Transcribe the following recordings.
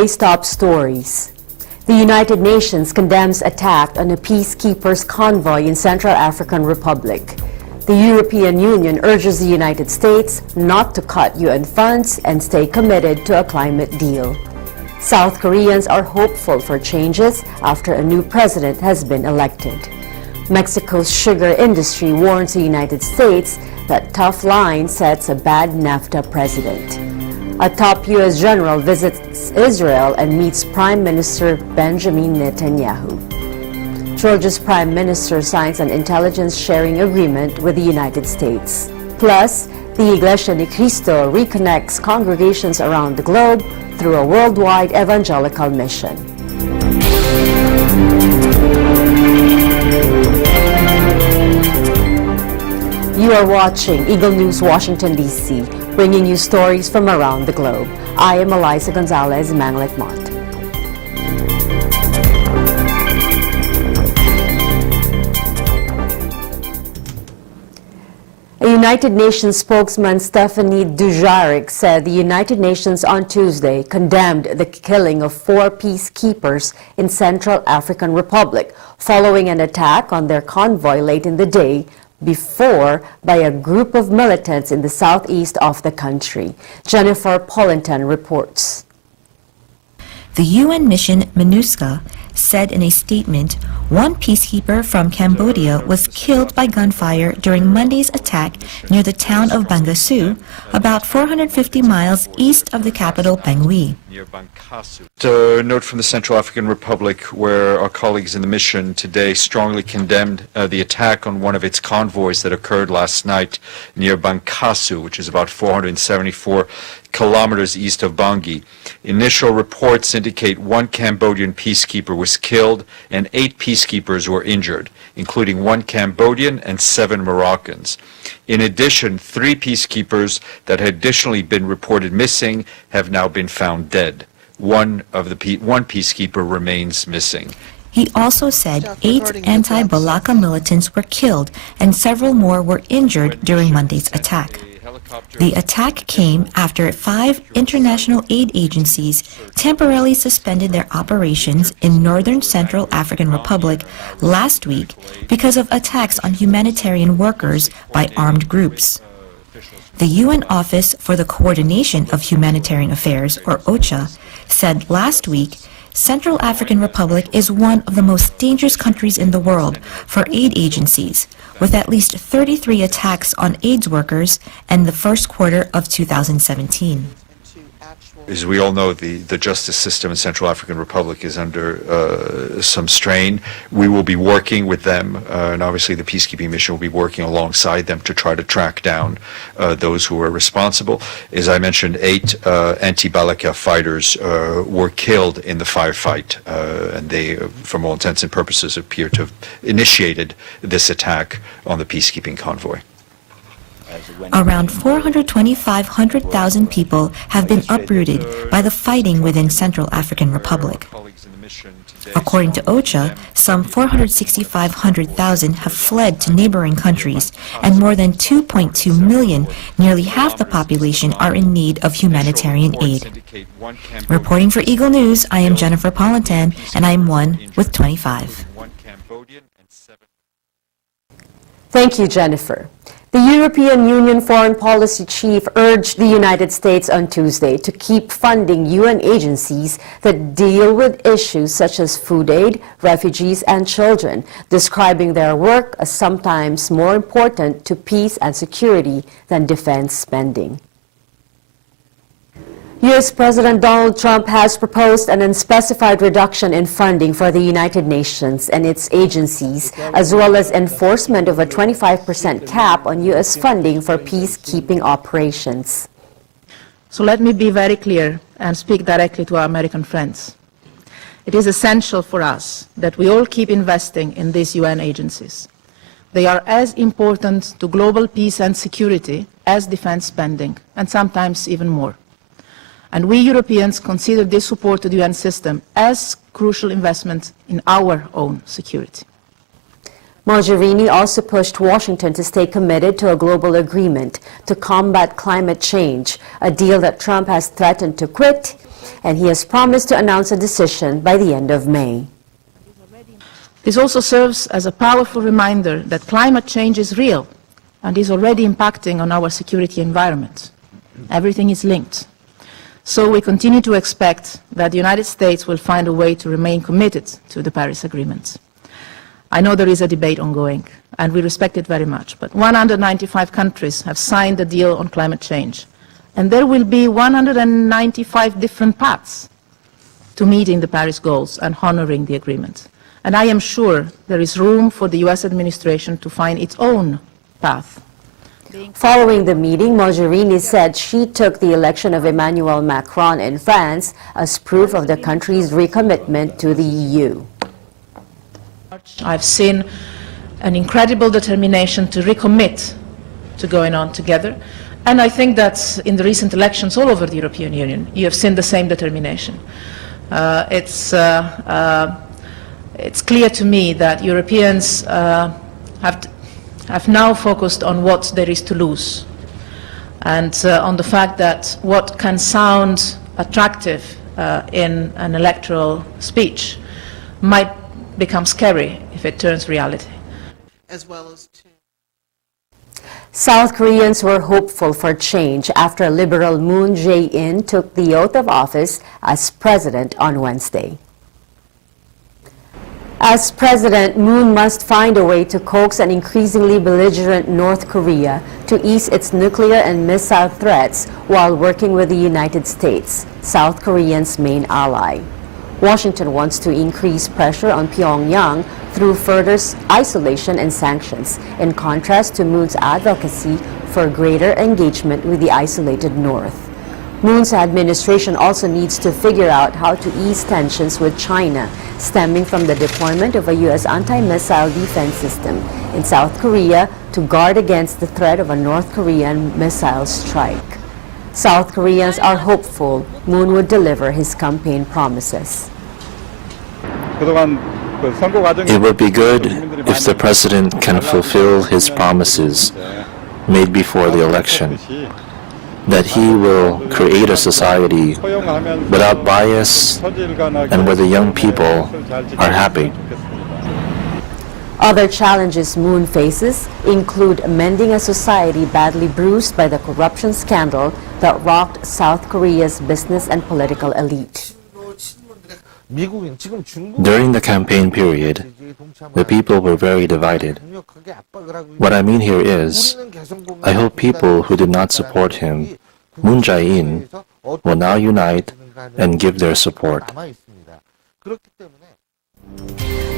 today's top stories. The United Nations condemns attack on a peacekeepers convoy in Central African Republic. The European Union urges the United States not to cut UN funds and stay committed to a climate deal. South Koreans are hopeful for changes after a new president has been elected. Mexico's sugar industry warns the United States that tough line sets a bad NAFTA precedent. A top U.S. general visits Israel and meets Prime Minister Benjamin Netanyahu. Georgia's Prime Minister signs an intelligence sharing agreement with the United States. Plus, the Iglesia ni Cristo reconnects congregations around the globe through a worldwide evangelical mission. You are watching Eagle News Washington, D.C., bringing you stories from around the globe. I am Eliza Gonzalez Manglet-Mott. A United Nations spokesman, Stephanie Dujarric, said the United Nations on Tuesday condemned the killing of 4 peacekeepers in Central African Republic following an attack on their convoy late in the day before by a group of militants in the southeast of the country. Jennifer Polinton reports. The UN mission MINUSCA said in a statement, 1 peacekeeper from Cambodia was killed by gunfire during Monday's attack near the town of Bangassou, about 450 miles east of the capital Bangui. A note from the Central African Republic, where our colleagues in the mission today strongly condemned the attack on one of its convoys that occurred last night near Bangassou, which is about 474 kilometers east of Bangui. Initial reports indicate 1 Cambodian peacekeeper was killed and 8 peacekeepers were injured, including 1 Cambodian and 7 Moroccans. In addition, 3 peacekeepers that had additionally been reported missing have now been found dead. One peacekeeper remains missing. He also said 8 anti-Balaka militants were killed and several more were injured during Monday's attack. The attack came after 5 international aid agencies temporarily suspended their operations in northern Central African Republic last week because of attacks on humanitarian workers by armed groups. The UN Office for the Coordination of Humanitarian Affairs, or OCHA, said last week Central African Republic is one of the most dangerous countries in the world for aid agencies, with at least 33 attacks on AIDS workers in the first quarter of 2017. As we all know, the justice system in Central African Republic is under some strain. We will be working with them, and obviously the peacekeeping mission will be working alongside them to try to track down those who are responsible. As I mentioned, 8 anti-Balaka fighters were killed in the firefight, and they, from all intents and purposes, appear to have initiated this attack on the peacekeeping convoy. Around 425,000 people have been uprooted by the fighting within Central African Republic. According to OCHA, some 465,000 have fled to neighboring countries, and more than 2.2 million, nearly half the population, are in need of humanitarian aid. Reporting for Eagle News, I am Jennifer Polinton, and I am 1 with 25. Thank you, Jennifer. The European Union Foreign Policy Chief urged the United States on Tuesday to keep funding UN agencies that deal with issues such as food aid, refugees, and children, describing their work as sometimes more important to peace and security than defense spending. U.S. President Donald Trump has proposed an unspecified reduction in funding for the United Nations and its agencies, as well as enforcement of a 25% cap on U.S. funding for peacekeeping operations. So let me be very clear and speak directly to our American friends. It is essential for us that we all keep investing in these UN agencies. They are as important to global peace and security as defense spending, and sometimes even more. And we Europeans consider this support to the UN system as crucial investment in our own security. Mogherini also pushed Washington to stay committed to a global agreement to combat climate change, a deal that Trump has threatened to quit and he has promised to announce a decision by the end of May. This also serves as a powerful reminder that climate change is real and is already impacting on our security environment. Everything is linked. So we continue to expect that the United States will find a way to remain committed to the Paris Agreement. I know there is a debate ongoing, and we respect it very much, but 195 countries have signed the deal on climate change, and there will be 195 different paths to meeting the Paris goals and honoring the agreement. And I am sure there is room for the US administration to find its own path. Following the meeting, Mogherini said she took the election of Emmanuel Macron in France as proof of the country's recommitment to the EU. I've seen an incredible determination to recommit to going on together. And I think that in the recent elections all over the European Union, you have seen the same determination. It's clear to me that Europeans have now focused on what there is to lose and on the fact that what can sound attractive in an electoral speech might become scary if it turns reality. As well as South Koreans were hopeful for change after liberal Moon Jae-in took the oath of office as president on Wednesday. As president, Moon must find a way to coax an increasingly belligerent North Korea to ease its nuclear and missile threats while working with the United States, South Korea's main ally. Washington wants to increase pressure on Pyongyang through further isolation and sanctions, in contrast to Moon's advocacy for greater engagement with the isolated North. Moon's administration also needs to figure out how to ease tensions with China, stemming from the deployment of a U.S. anti-missile defense system in South Korea to guard against the threat of a North Korean missile strike. South Koreans are hopeful Moon would deliver his campaign promises. It would be good if the president can fulfill his promises made before the election, that he will create a society without bias and where the young people are happy. Other challenges Moon faces include mending a society badly bruised by the corruption scandal that rocked South Korea's business and political elite. During the campaign period, the people were very divided. What I mean here is, I hope people who did not support him, Moon Jae-in, will now unite and give their support.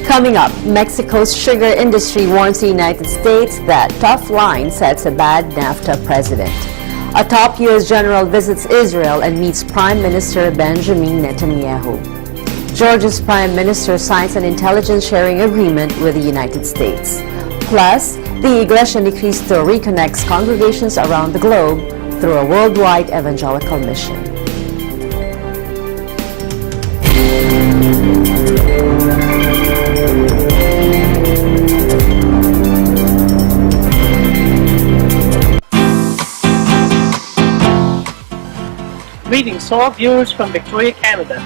Coming up, Mexico's sugar industry warns the United States that tough line sets a bad NAFTA precedent. A top U.S. general visits Israel and meets Prime Minister Benjamin Netanyahu. Georgia's Prime Minister signs an intelligence sharing agreement with the United States. Plus, the Iglesia ni Cristo reconnects congregations around the globe through a worldwide evangelical mission. Greetings to all viewers from Victoria, Canada.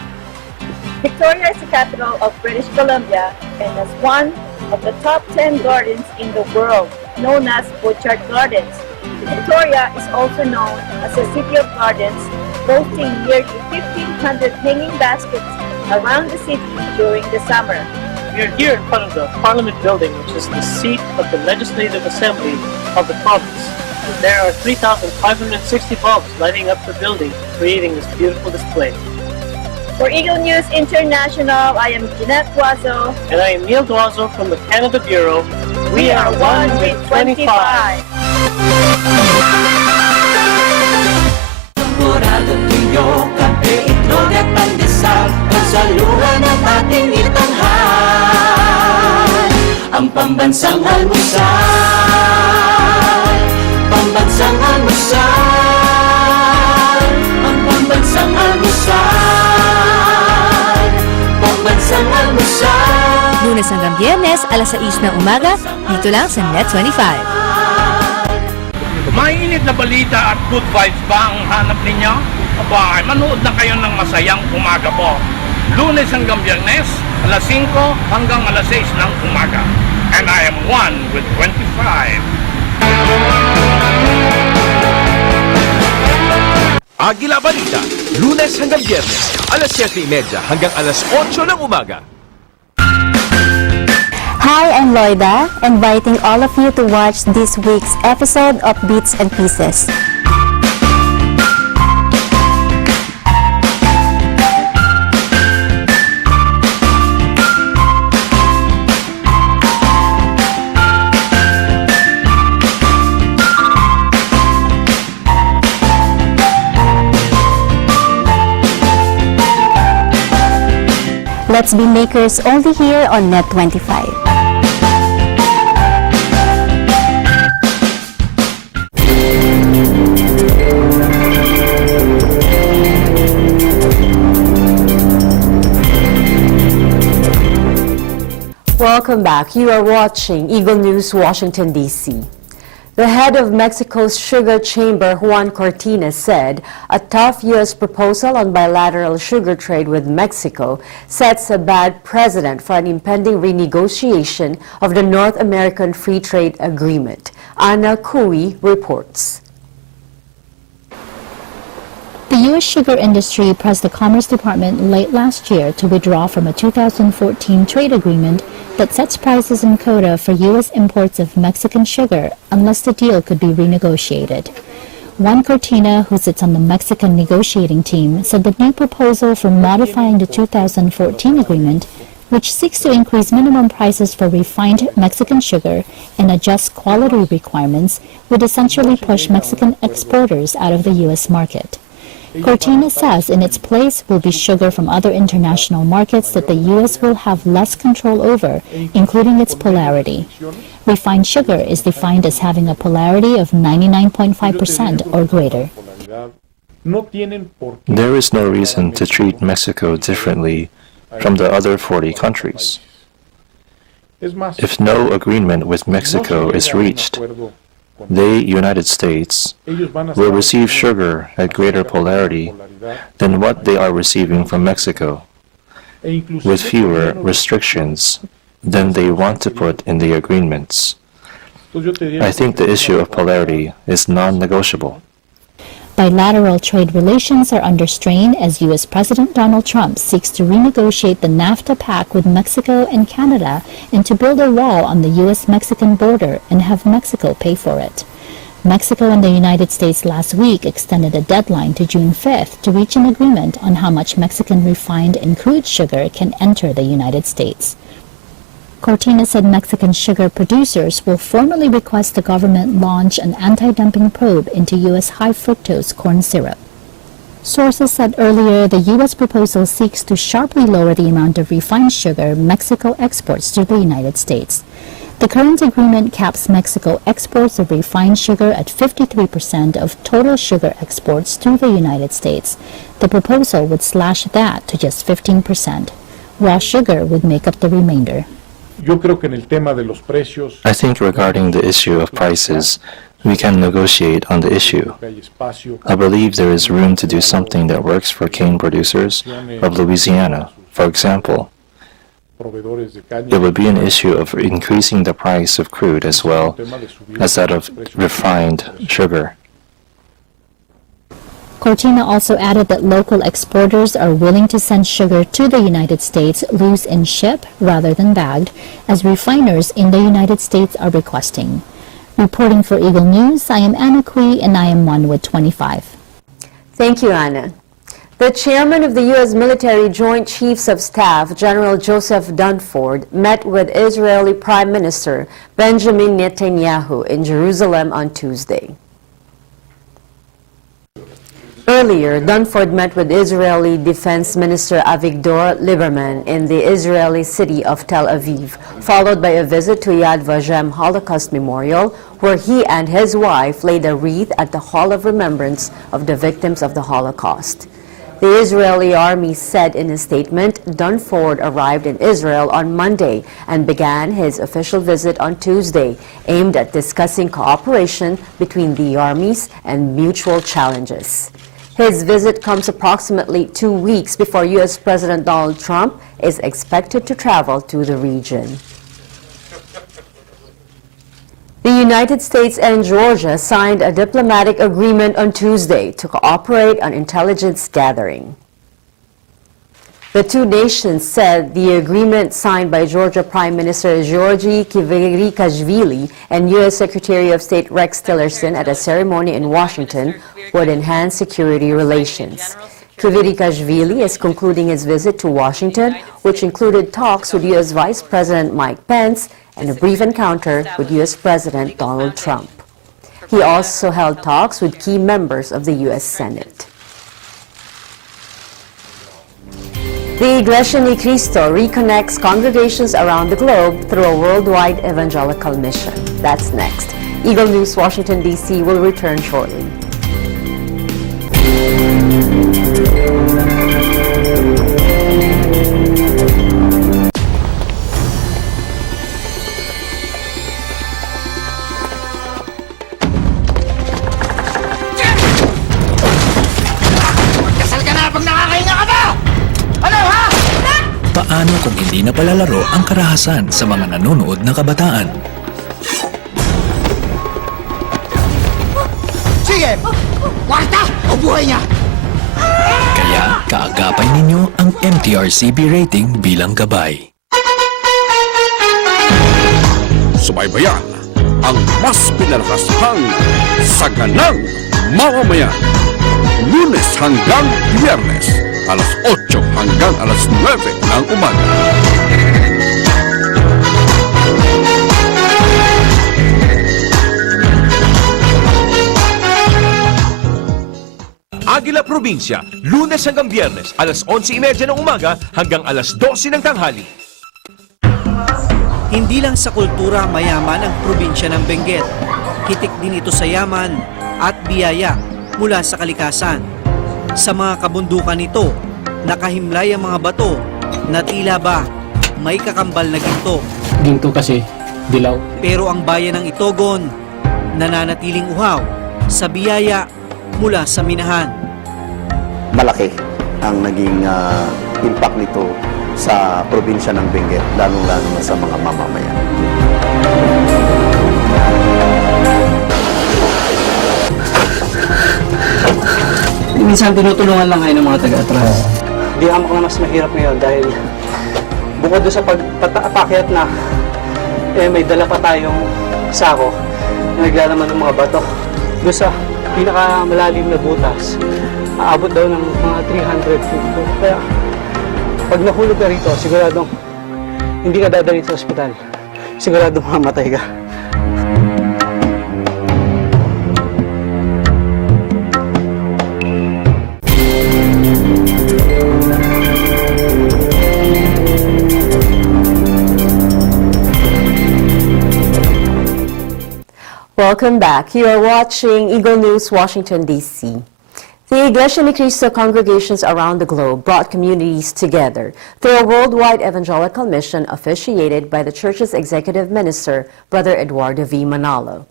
Victoria is the capital of British Columbia and is one of the top 10 gardens in the world, known as Butchart Gardens. Victoria is also known as a city of gardens, boasting nearly 1,500 hanging baskets around the city during the summer. We are here in front of the Parliament building, which is the seat of the Legislative Assembly of the province. There are 3,560 bulbs lighting up the building, creating this beautiful display. For Eagle News International, I am Jeanette Guazo. And I am Neil Duazo from the Canada Bureau. We are one with 25. Ang pambansang almusal, pambansang almusal, ang pambansang almusal, pambansang almusal. Lunes hanggang Biyernes, alas 6 ng umaga, dito lang sa Net25. Mainit na balita at good vibes ba ang hanap ninyo? Aba, manood na kayo ng masayang umaga po. Lunes hanggang Biyernes, alas 5 hanggang alas 6 ng umaga. And I am 1 with 25. Agila Balita, Lunes hanggang Biyernes, alas 7:30 hanggang alas 8 ng umaga. Hi, I'm Loida, inviting all of you to watch this week's episode of Bits and Pieces. Let's be makers only here on Net 25. Welcome back. You are watching Eagle News, Washington, D.C. The head of Mexico's sugar chamber, Juan Cortina, said a tough U.S. proposal on bilateral sugar trade with Mexico sets a bad precedent for an impending renegotiation of the North American Free Trade Agreement. Anna Cui reports. The U.S. sugar industry pressed the Commerce Department late last year to withdraw from a 2014 trade agreement that sets prices and quota for U.S. imports of Mexican sugar unless the deal could be renegotiated. Juan Cortina, who sits on the Mexican negotiating team, said the new proposal for modifying the 2014 agreement, which seeks to increase minimum prices for refined Mexican sugar and adjust quality requirements, would essentially push Mexican exporters out of the U.S. market. Cortina says in its place will be sugar from other international markets that the U.S. will have less control over, including its polarity. Refined sugar is defined as having a polarity of 99.5% or greater. There is no reason to treat Mexico differently from the other 40 countries. If no agreement with Mexico is reached, they, United States, will receive sugar at greater polarity than what they are receiving from Mexico, with fewer restrictions than they want to put in the agreements. I think the issue of polarity is non-negotiable. Bilateral trade relations are under strain as U.S. President Donald Trump seeks to renegotiate the NAFTA pact with Mexico and Canada and to build a wall on the U.S.-Mexican border and have Mexico pay for it. Mexico and the United States last week extended a deadline to June 5th to reach an agreement on how much Mexican refined and crude sugar can enter the United States. Cortina said Mexican sugar producers will formally request the government launch an anti-dumping probe into U.S. high-fructose corn syrup. Sources said earlier the U.S. proposal seeks to sharply lower the amount of refined sugar Mexico exports to the United States. The current agreement caps Mexico exports of refined sugar at 53% of total sugar exports to the United States. The proposal would slash that to just 15%. Raw sugar would make up the remainder. I think regarding the issue of prices, we can negotiate on the issue. I believe there is room to do something that works for cane producers of Louisiana, for example. It would be an issue of increasing the price of crude as well as that of refined sugar. Cortina also added that local exporters are willing to send sugar to the United States loose in ship rather than bagged, as refiners in the United States are requesting. Reporting for Eagle News, I am Anna Cui, and I am 1 with 25. Thank you, Anna. The chairman of the U.S. Military Joint Chiefs of Staff, General Joseph Dunford, met with Israeli Prime Minister Benjamin Netanyahu in Jerusalem on Tuesday. Earlier, Dunford met with Israeli Defense Minister Avigdor Lieberman in the Israeli city of Tel Aviv, followed by a visit to Yad Vashem Holocaust Memorial, where he and his wife laid a wreath at the Hall of Remembrance of the Victims of the Holocaust. The Israeli army said in a statement, Dunford arrived in Israel on Monday and began his official visit on Tuesday, aimed at discussing cooperation between the armies and mutual challenges. His visit comes approximately 2 weeks before U.S. President Donald Trump is expected to travel to the region. The United States and Georgia signed a diplomatic agreement on Tuesday to cooperate on intelligence gathering. The two nations said the agreement signed by Georgia Prime Minister Georgi Kvirikashvili and U.S. Secretary of State Rex Tillerson at a ceremony in Washington would enhance security relations. Kvirikashvili is concluding his visit to Washington, which included talks with U.S. Vice President Mike Pence and a brief encounter with U.S. President Donald Trump. He also held talks with key members of the U.S. Senate. The Iglesia ni Cristo reconnects congregations around the globe through a worldwide evangelical mission. That's next. Eagle News, Washington, D.C. will return shortly. Paano kung hindi na palalaro ang karahasan sa mga nanonood na kabataan? Sige! Kwarta! O buhay niya! Kaya kaagapay ninyo ang MTRCB rating bilang gabay. Subaybayan ang mas pinalakashang saganang mamamayan. Lunes hanggang Biyernes, alas 8 hanggang alas 9 ng umaga. Aguila Probinsya, Lunes hanggang Biyernes, alas 11:30 ng umaga hanggang alas 12 ng tanghali. Hindi lang sa kultura mayaman ang probinsya ng Benguet. Hitik din ito sa yaman at biyaya mula sa kalikasan. Sa mga kabundukan nito, nakahimlay ang mga bato na tila ba may kakambal na ginto. Ginto kasi, dilaw. Pero ang bayan ng Itogon, nananatiling uhaw sa biyaya mula sa minahan. Malaki ang naging impact nito sa probinsya ng Benguet, lalong-lalo na sa mga mamamayan. Minsan tinutulungan lang kayo ng mga taga-atras. Di hamak na mas mahirap ngayon dahil bukod doon sa pagpapakyat na may dala pa tayong sako na naglalaman ng mga bato. Doon sa pinakamalalim na butas, aabot daw ng mga 300 feet. Kaya pag nahulog ka rito, siguradong hindi ka dadalhin sa ospital. Siguradong mamatay ka. Welcome back. You are watching Eagle News, Washington, D.C. The Iglesia ni Cristo congregations around the globe brought communities together through a worldwide evangelical mission officiated by the church's executive minister, Brother Eduardo V. Manalo.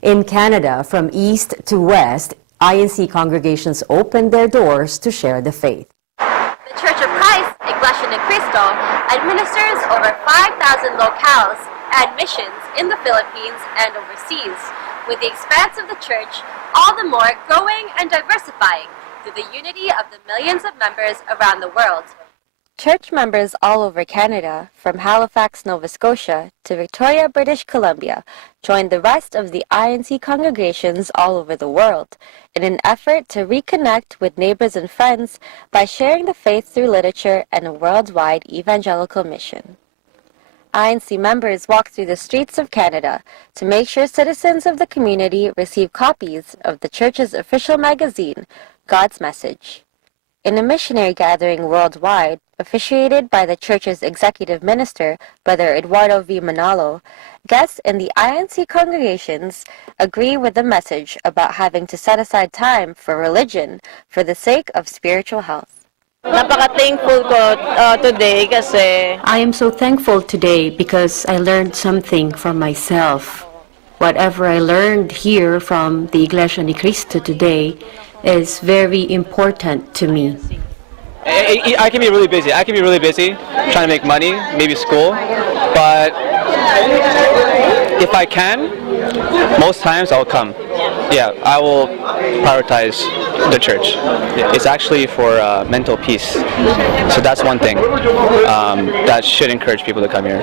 In Canada, from east to west, INC congregations opened their doors to share the faith. The Church of Christ, Iglesia ni Cristo, administers over 5,000 locales and missions in the Philippines and overseas, with the expanse of the church all the more growing and diversifying through the unity of the millions of members around the world. Church members all over Canada, from Halifax, Nova Scotia to Victoria, British Columbia, joined the rest of the INC congregations all over the world in an effort to reconnect with neighbors and friends by sharing the faith through literature and a worldwide evangelical mission. INC members walked through the streets of Canada to make sure citizens of the community receive copies of the church's official magazine, God's Message. In a missionary gathering worldwide, officiated by the church's executive minister, Brother Eduardo V. Manalo, guests in the INC congregations agree with the message about having to set aside time for religion for the sake of spiritual health. Napaka-thankful ko today kasi I am so thankful today because I learned something from myself. Whatever I learned here from the Iglesia ni Cristo today is very important to me. I can be really busy. Trying to make money, maybe school. But if I can, most times I'll come. Yeah, I will prioritize the church. It's actually for mental peace. So that's one thing that should encourage people to come here.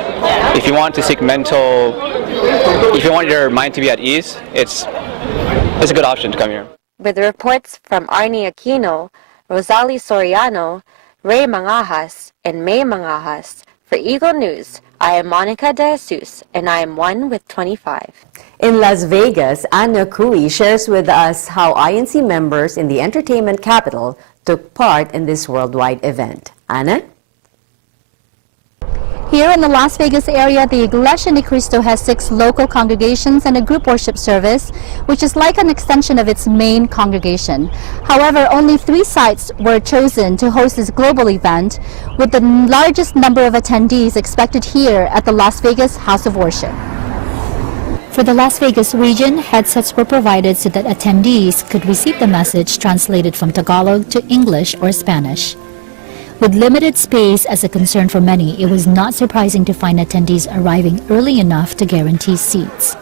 If you want to seek if you want your mind to be at ease, it's a good option to come here. With reports from Arnie Aquino, Rosalie Soriano, Ray Mangajas, and May Mangajas, for Eagle News, I am Monica De Jesus, and I am 1 with 25. In Las Vegas, Anna Cui shares with us how INC members in the entertainment capital took part in this worldwide event. Anna? Here in the Las Vegas area, the Iglesia Ni Cristo has 6 local congregations and a group worship service, which is like an extension of its main congregation. However, only 3 sites were chosen to host this global event, with the largest number of attendees expected here at the Las Vegas House of Worship. For the Las Vegas region, headsets were provided so that attendees could receive the message translated from Tagalog to English or Spanish. With limited space as a concern for many, it was not surprising to find attendees arriving early enough to guarantee seats.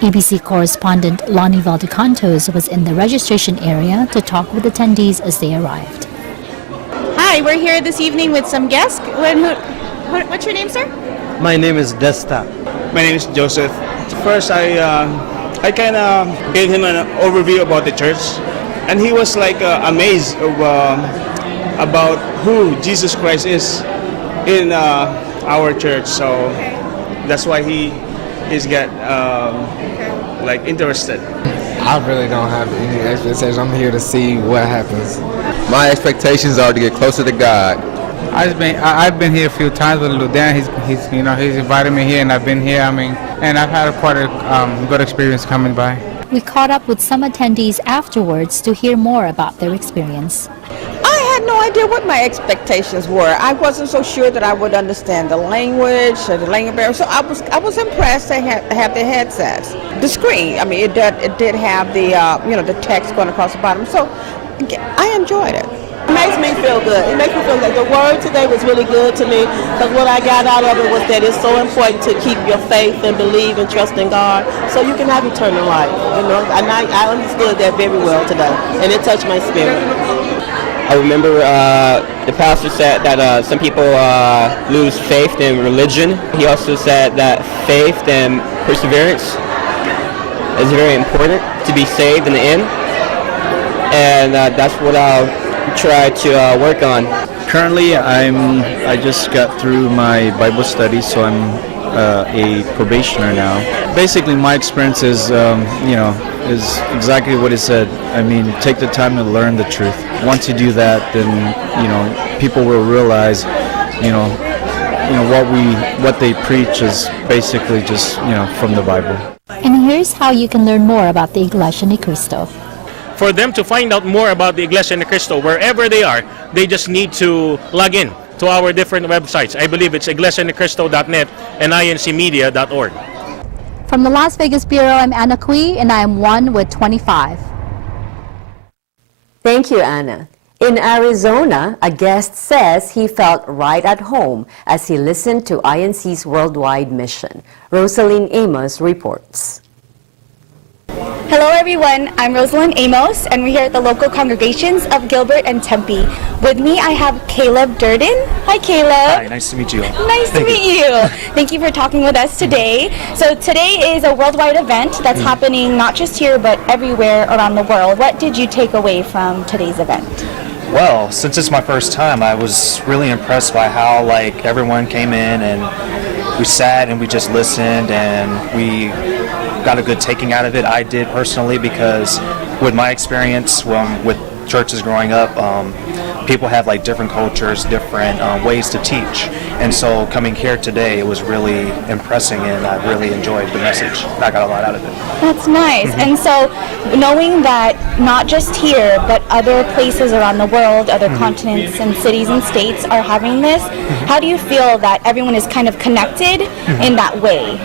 ABC correspondent Lonnie Valdecantos was in the registration area to talk with attendees as they arrived. Hi, we're here this evening with some guests. What's your name, sir? My name is Desta. My name is Joseph. First, I kind of gave him an overview about the church, and he was like amazed of about who Jesus Christ is in our church. So that's why he is like interested. I really don't have any expectations. I'm here to see what happens. My expectations are to get closer to God. I've been here a few times with Ludan. He's invited me here, and I've been here. And I've had quite a good experience coming by. We caught up with some attendees afterwards to hear more about their experience. I had no idea what my expectations were. I wasn't so sure that I would understand the language or the language barrier. So I was impressed to have the headsets. The screen, it did have the the text going across the bottom. So I enjoyed it. It makes me feel good. It makes me feel good. The word today was really good to me because what I got out of it was that it's so important to keep your faith and believe and trust in God so you can have eternal life. And I understood that very well today, and it touched my spirit. I remember the pastor said that some people lose faith in religion. He also said that faith and perseverance is very important to be saved in the end, and that's what I'll try to work on. Currently, I just got through my Bible study, so I'm a probationer now. Basically, my experience is, is exactly what it said. Take the time to learn the truth. Once you do that, then people will realize, what they preach is basically just from the Bible. And here's how you can learn more about the Iglesia Ni Cristo. For them to find out more about the Iglesia Ni Cristo, wherever they are, they just need to log in to our different websites. I believe it's iglesianicristo.net and incmedia.org. From the Las Vegas Bureau, I'm Anna Cui, and I am 1 with 25. Thank you, Anna. In Arizona, a guest says he felt right at home as he listened to INC's worldwide mission. Rosaline Amos reports. Hello everyone, I'm Rosalind Amos and we're here at the local congregations of Gilbert and Tempe. With me I have Caleb Durden. Hi Caleb. Hi, nice to meet you. Nice to meet you. Thank you for talking with us today. So today is a worldwide event that's happening not just here but everywhere around the world. What did you take away from today's event? Well, since it's my first time, I was really impressed by how everyone came in and we sat and we just listened and we got a good taking out of it. I did personally because with my experience with churches growing up, people have different cultures, different ways to teach. And so coming here today, it was really impressing and I really enjoyed the message. I got a lot out of it. That's nice. And so knowing that not just here, but other places around the world, other continents and cities and states are having this, how do you feel that everyone is kind of connected in that way?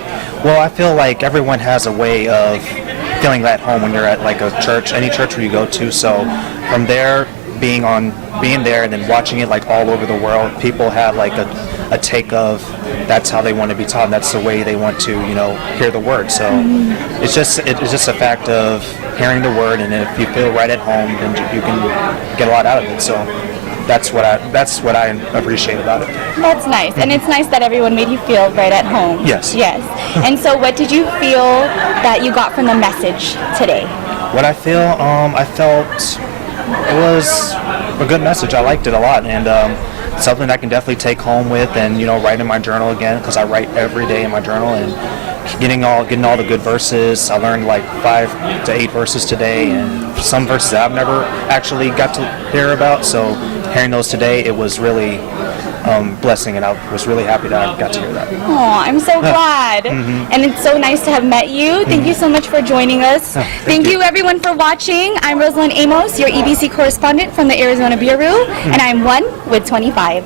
Well, I feel like everyone has a way of feeling at home when you're at like a church, any church where you go to. So from there, being there and then watching it like all over the world, people have like a take of that's how they want to be taught, and that's the way they want to, hear the word. So it's just a fact of hearing the word, and if you feel right at home, then you can get a lot out of it. So that's what I appreciate about it. That's nice, and it's nice that everyone made you feel right at home. Yes. Yes. And so what did you feel that you got from the message today? What I felt it was a good message. I liked it a lot, and something I can definitely take home with and write in my journal again, because I write every day in my journal, and getting all the good verses. I learned like 5 to 8 verses today, and some verses that I've never actually got to hear about. So hearing those today, it was really blessing, and I was really happy that I got to hear that. Oh, I'm so glad. And it's so nice to have met you. Thank you so much for joining us. Thank you everyone for watching. I'm Rosalind Amos, your EBC correspondent from the Arizona Bureau, and I'm 1 with 25.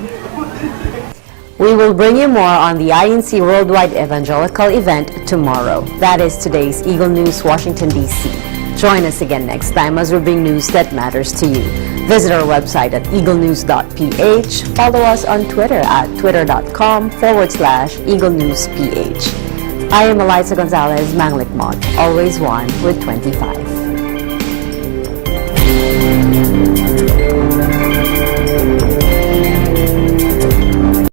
We will bring you more on the INC Worldwide Evangelical event tomorrow. That is today's Eagle News, Washington, D.C. Join us again next time as we bring news that matters to you. Visit our website at Eaglenews.PH. Follow us on Twitter at twitter.com/Eaglenews.PH. I am Eliza Gonzalez Manglikmon, always 1 with 25.